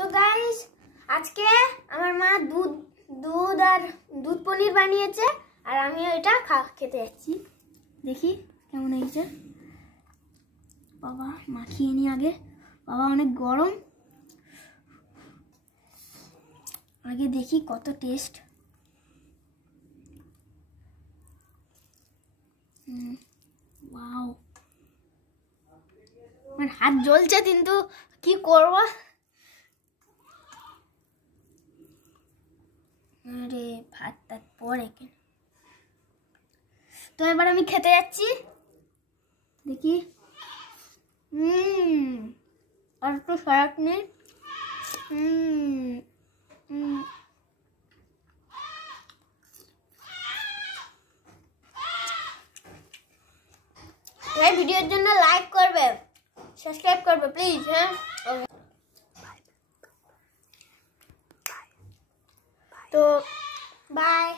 তো গাইস আজকে আমার মা দুধ পনির বানিয়েছে আর আমি এটা খেতে যাচ্ছি। দেখি কেমন হয়েছে। বাবা মাখিয়ে নি আগে, বাবা অনেক গরম, আগে দেখি কত টেস্ট। ওয়াও, আমার হাত জ্বলছে কিন্তু কি করব। আরে ভাত টাত পরে কেন। তো এবার আমি খেতে যাচ্ছি, দেখি। আর একটু সয়াক নেই। এই ভিডিওর জন্য লাইক করবে, সাবস্ক্রাইব করবে প্লিজ। হ্যাঁ, তো বাই।